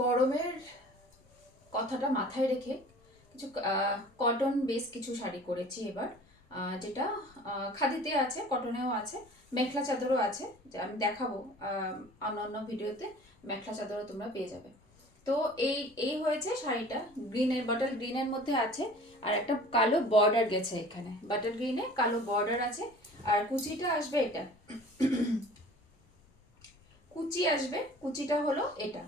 গরমের কথাটা মাথায় রেখে কিছু কটন বেস কিছু শাড়ি করেছি এবার, যেটা খাদিতে আছে, কটনেও আছে, মেখলা চাদরও আছে, যা আমি দেখাবো অন্য ভিডিওতে। মেখলা চাদরও তোমরা পেয়ে যাবে। তো এই এই হয়েছে শাড়িটা, গ্রিনের, বটল গ্রিনের মধ্যে আছে, আর একটা কালো বর্ডার গেছে এখানে, বটল গ্রিনে কালো বর্ডার আছে। আর কুচিটা আসবে এটা, কুচি আসবে, কুচিটা হলো এটা,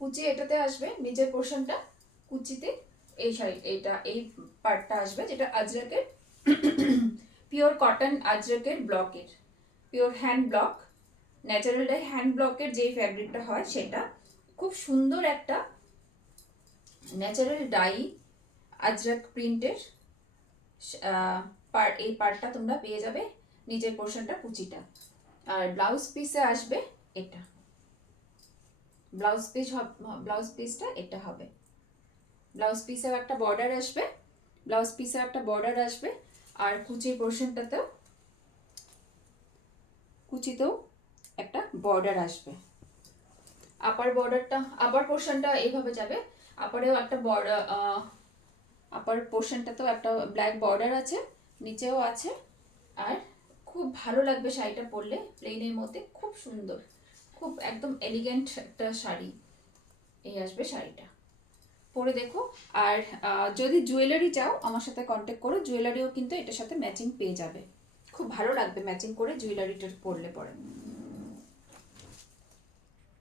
কুচি এটাতে আসবে, নিচের পোর্শনটা কুচিতে, এই শাড়ি এইটা এই পার্টটা আসবে, যেটা আজরাকের পিওর কটন আজরাকের ব্লকের, pure hand block, natural die hand ব্লকের যে ফ্যাব্রিকটা হয় সেটা, খুব সুন্দর একটা ন্যাচারাল ডাই আজরাক প্রিন্টের পার্ট, এই পার্টটা তোমরা পেয়ে যাবে, নিচের পোর্শনটা কুচিটা। আর ব্লাউজ পিসে আসবে এটা, ব্লাউজ পিসটা এটা হবে, ব্লাউজ পিসেও একটা বর্ডার আসবে, ব্লাউজ পিসে একটা বর্ডার আসবে, আর কুচির পোর্শনটাতেও, কুচিতেও একটা বর্ডার আসবে। আপার বর্ডারটা, আপার পোর্শনটা এইভাবে যাবে, আপারেও একটা বর্ডার, আপার পোর্শনটাতেও একটা ব্ল্যাক বর্ডার আছে, নিচেও আছে। আর খুব ভালো লাগবে শাড়িটা পরলে, প্লেনের মধ্যে খুব সুন্দর, খুব একদম এলিগেন্ট একটা শাড়ি, এই আসবে শাড়িটা, পরে দেখো। আর যদি জুয়েলারি চাও আমার সাথে কন্ট্যাক্ট করো, জুয়েলারিও কিন্তু এটার সাথে ম্যাচিং পেয়ে যাবে, খুব ভালো লাগবে ম্যাচিং করে জুয়েলারিটা পরলে পরে।